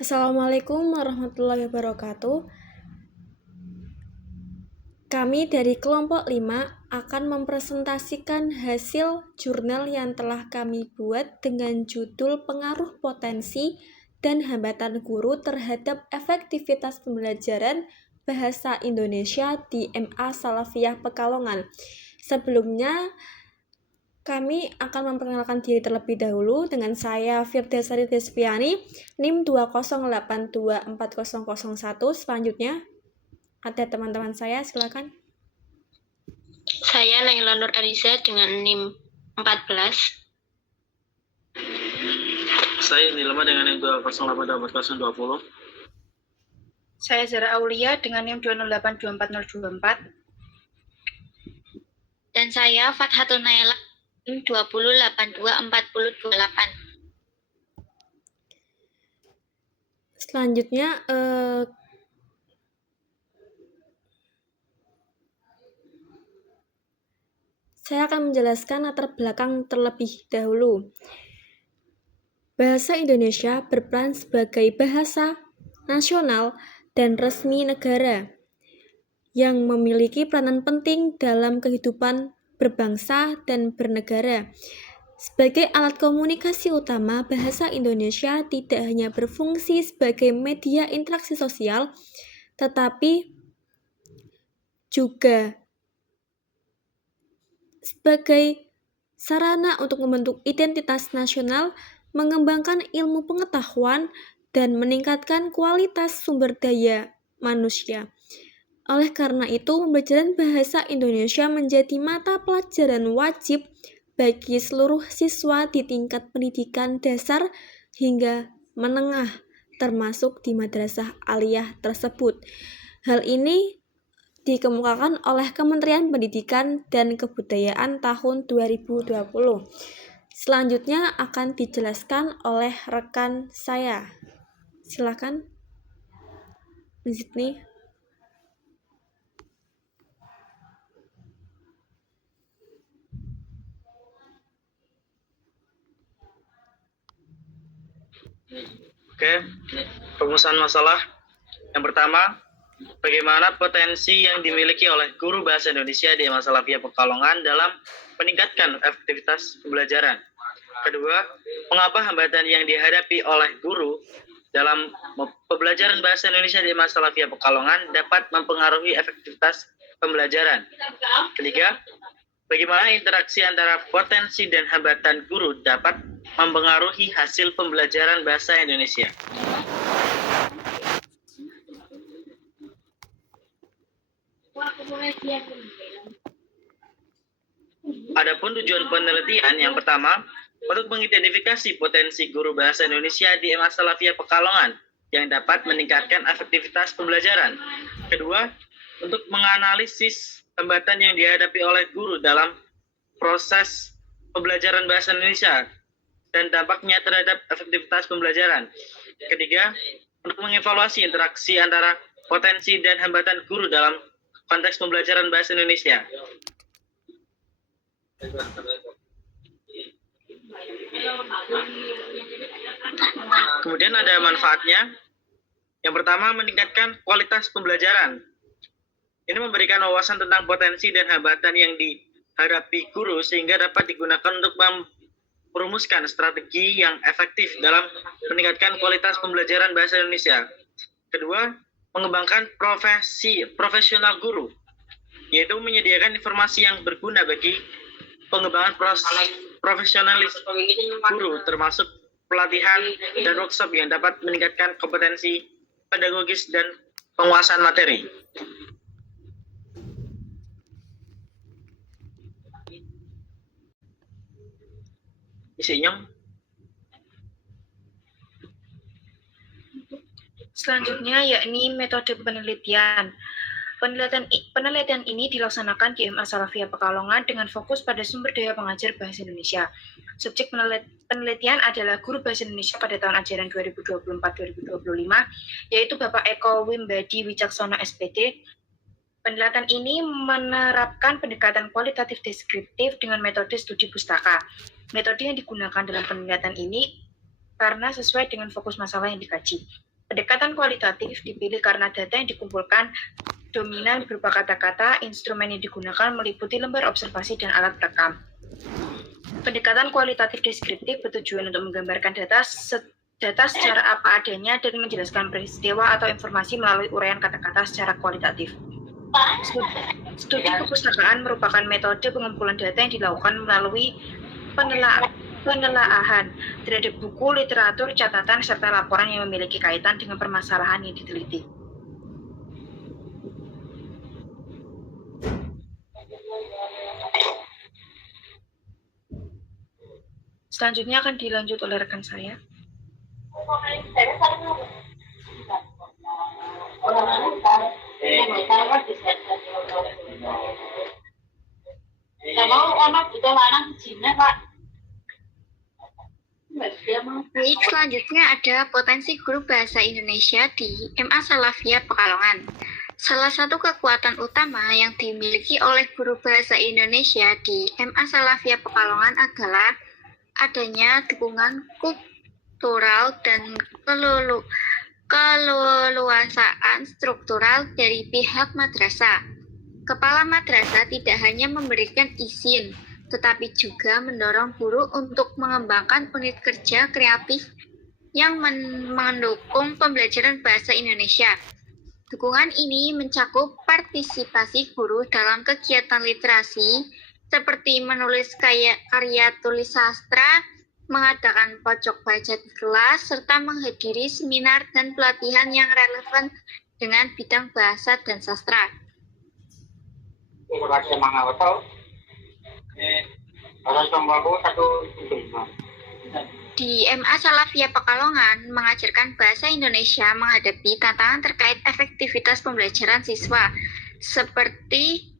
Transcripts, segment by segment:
Assalamualaikum warahmatullahi wabarakatuh. Kami dari kelompok 5 akan mempresentasikan hasil jurnal yang telah kami buat dengan judul Pengaruh Potensi dan Hambatan Guru terhadap Efektivitas Pembelajaran Bahasa Indonesia di MA Salafiyah Pekalongan. Sebelumnya, kami akan memperkenalkan diri terlebih dahulu dengan saya Firdasari Desviani, NIM 2082401. Selanjutnya ada teman-teman saya, silakan. Saya Naila Nur Ariza dengan NIM 14. Saya Nilma dengan NIM 2082420. Saya Zara Aulia dengan NIM 2082424. Dan saya Fathatul Naila NIM 20824028. Selanjutnya saya akan menjelaskan latar belakang terlebih dahulu. Bahasa Indonesia berperan sebagai bahasa nasional dan resmi negara yang memiliki peranan penting dalam kehidupan berbangsa dan bernegara. Sebagai alat komunikasi utama, bahasa Indonesia tidak hanya berfungsi sebagai media interaksi sosial, tetapi juga sebagai sarana untuk membentuk identitas nasional, mengembangkan ilmu pengetahuan, dan meningkatkan kualitas sumber daya manusia. Oleh karena itu, pembelajaran bahasa Indonesia menjadi mata pelajaran wajib bagi seluruh siswa di tingkat pendidikan dasar hingga menengah, termasuk di madrasah aliyah tersebut. Hal ini dikemukakan oleh Kementerian Pendidikan dan Kebudayaan tahun 2020. Selanjutnya akan dijelaskan oleh rekan saya. Silakan, Sydney. Oke, rumusan masalah. Yang pertama, bagaimana potensi yang dimiliki oleh guru bahasa Indonesia di MA Salafiyah Pekalongan dalam meningkatkan efektivitas pembelajaran. Kedua, mengapa hambatan yang dihadapi oleh guru dalam pembelajaran bahasa Indonesia di MA Salafiyah Pekalongan dapat mempengaruhi efektivitas pembelajaran. Ketiga, bagaimana interaksi antara potensi dan hambatan guru dapat mempengaruhi hasil pembelajaran bahasa Indonesia. Adapun tujuan penelitian yang pertama, untuk mengidentifikasi potensi guru bahasa Indonesia di MA Salafiyah Pekalongan yang dapat meningkatkan efektivitas pembelajaran. Kedua, untuk menganalisis hambatan yang dihadapi oleh guru dalam proses pembelajaran bahasa Indonesia dan dampaknya terhadap efektivitas pembelajaran. Ketiga, untuk mengevaluasi interaksi antara potensi dan hambatan guru dalam konteks pembelajaran bahasa Indonesia. Kemudian ada manfaatnya. Yang pertama, meningkatkan kualitas pembelajaran. Ini memberikan wawasan tentang potensi dan hambatan yang dihadapi guru sehingga dapat digunakan untuk merumuskan strategi yang efektif dalam meningkatkan kualitas pembelajaran bahasa Indonesia. Kedua, mengembangkan profesional guru, yaitu menyediakan informasi yang berguna bagi pengembangan profesionalis guru, termasuk pelatihan dan workshop yang dapat meningkatkan kompetensi pedagogis dan penguasaan materi. Isinya. Selanjutnya yakni metode penelitian. Penelitian ini dilaksanakan di MA Salafiyah Pekalongan dengan fokus pada sumber daya pengajar bahasa Indonesia. Subjek penelitian adalah guru bahasa Indonesia pada tahun ajaran 2024-2025, yaitu Bapak Eko Wimbadi Wicaksono SPD. Penelitian ini menerapkan pendekatan kualitatif deskriptif dengan metode studi pustaka. Metode yang digunakan dalam penelitian ini karena sesuai dengan fokus masalah yang dikaji. Pendekatan kualitatif dipilih karena data yang dikumpulkan dominan berupa kata-kata, instrumen yang digunakan meliputi lembar observasi dan alat perekam. Pendekatan kualitatif deskriptif bertujuan untuk menggambarkan data secara apa adanya dan menjelaskan peristiwa atau informasi melalui uraian kata-kata secara kualitatif. Studi kepustakaan merupakan metode pengumpulan data yang dilakukan melalui penelaahan terhadap buku, literatur, catatan, serta laporan yang memiliki kaitan dengan permasalahan yang diteliti. Selanjutnya akan dilanjut oleh rekan saya. Baik, selanjutnya ada potensi guru bahasa Indonesia di MA Salafiyah Pekalongan. Salah satu kekuatan utama yang dimiliki oleh guru bahasa Indonesia di MA Salafiyah Pekalongan adalah adanya dukungan kultural dan keleluasaan struktural dari pihak madrasah. Kepala madrasah tidak hanya memberikan izin, tetapi juga mendorong guru untuk mengembangkan unit kerja kreatif yang mendukung pembelajaran bahasa Indonesia. Dukungan ini mencakup partisipasi guru dalam kegiatan literasi, seperti menulis karya tulis sastra, mengadakan pojok baca di kelas, serta menghadiri seminar dan pelatihan yang relevan dengan bidang bahasa dan sastra. Di MA Salafiyah Pekalongan mengajarkan bahasa Indonesia menghadapi tantangan terkait efektivitas pembelajaran siswa, seperti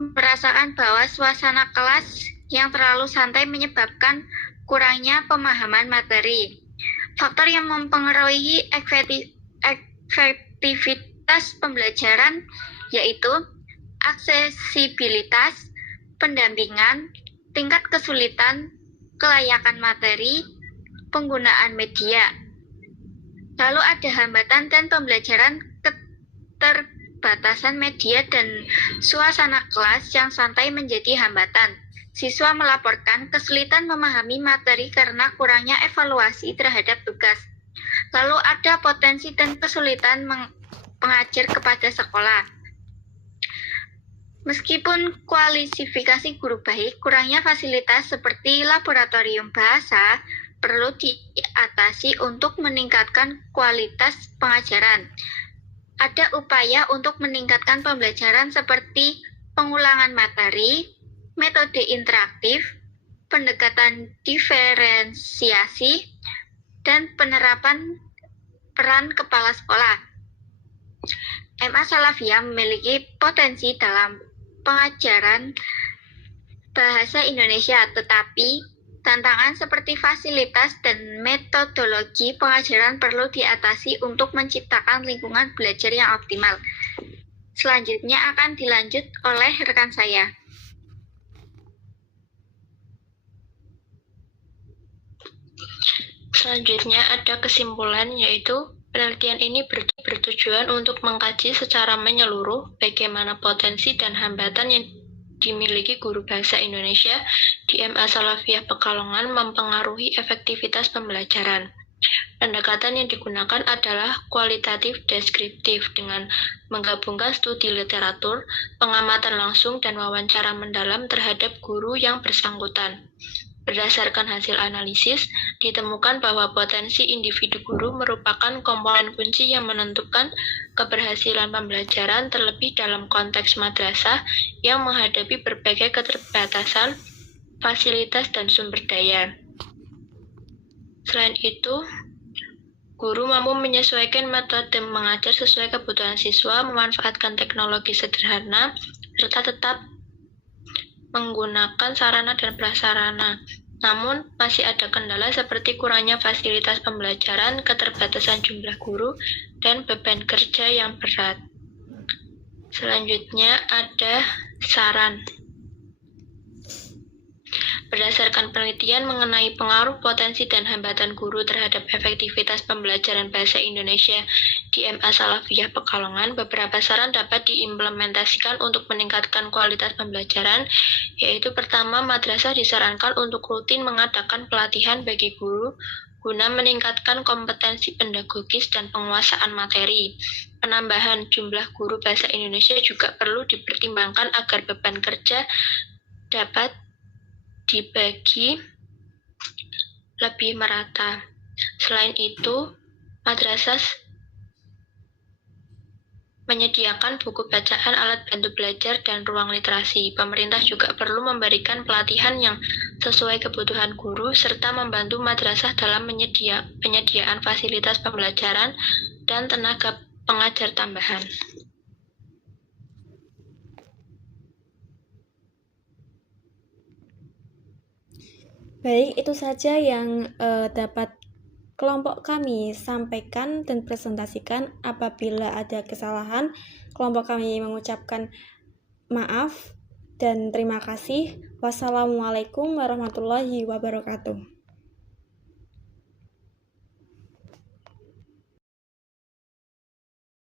merasakan bahwa suasana kelas yang terlalu santai menyebabkan kurangnya pemahaman materi. Faktor yang mempengaruhi efektivitas pembelajaran yaitu aksesibilitas, pendampingan, tingkat kesulitan, kelayakan materi, penggunaan media. Lalu ada hambatan dan pembelajaran keterbatasan media dan suasana kelas yang santai menjadi hambatan. Siswa melaporkan kesulitan memahami materi karena kurangnya evaluasi terhadap tugas. Lalu ada potensi dan kesulitan pengajar kepada sekolah. Meskipun kualifikasi guru baik, kurangnya fasilitas seperti laboratorium bahasa perlu diatasi untuk meningkatkan kualitas pengajaran. Ada upaya untuk meningkatkan pembelajaran seperti pengulangan materi, metode interaktif, pendekatan diferensiasi, dan penerapan peran kepala sekolah. MA Salafiyah memiliki potensi dalam pengajaran bahasa Indonesia, tetapi tantangan seperti fasilitas dan metodologi pengajaran perlu diatasi untuk menciptakan lingkungan belajar yang optimal. Selanjutnya akan dilanjut oleh rekan saya. Selanjutnya ada kesimpulan, yaitu penelitian ini bertujuan untuk mengkaji secara menyeluruh bagaimana potensi dan hambatan yang dimiliki guru bahasa Indonesia di MA Salafiyah Pekalongan mempengaruhi efektivitas pembelajaran. Pendekatan yang digunakan adalah kualitatif deskriptif dengan menggabungkan studi literatur, pengamatan langsung, dan wawancara mendalam terhadap guru yang bersangkutan. Berdasarkan hasil analisis, ditemukan bahwa potensi individu guru merupakan komponen kunci yang menentukan keberhasilan pembelajaran, terlebih dalam konteks madrasah yang menghadapi berbagai keterbatasan, fasilitas, dan sumber daya. Selain itu, guru mampu menyesuaikan metode mengajar sesuai kebutuhan siswa, memanfaatkan teknologi sederhana, serta tetap menggunakan sarana dan prasarana. Namun, masih ada kendala seperti kurangnya fasilitas pembelajaran, keterbatasan jumlah guru, dan beban kerja yang berat. Selanjutnya ada saran. Berdasarkan penelitian mengenai pengaruh potensi dan hambatan guru terhadap efektivitas pembelajaran bahasa Indonesia di MA Salafiyah Pekalongan, beberapa saran dapat diimplementasikan untuk meningkatkan kualitas pembelajaran, yaitu pertama, madrasah disarankan untuk rutin mengadakan pelatihan bagi guru guna meningkatkan kompetensi pedagogis dan penguasaan materi. Penambahan jumlah guru bahasa Indonesia juga perlu dipertimbangkan agar beban kerja dapat dibagi lebih merata. Selain itu, madrasah menyediakan buku bacaan, alat bantu belajar, dan ruang literasi. Pemerintah juga perlu memberikan pelatihan yang sesuai kebutuhan guru, serta membantu madrasah dalam penyediaan fasilitas pembelajaran dan tenaga pengajar tambahan. Baik, itu saja yang dapat kelompok kami sampaikan dan presentasikan. Apabila ada kesalahan, kelompok kami mengucapkan maaf dan terima kasih. Wassalamualaikum warahmatullahi wabarakatuh.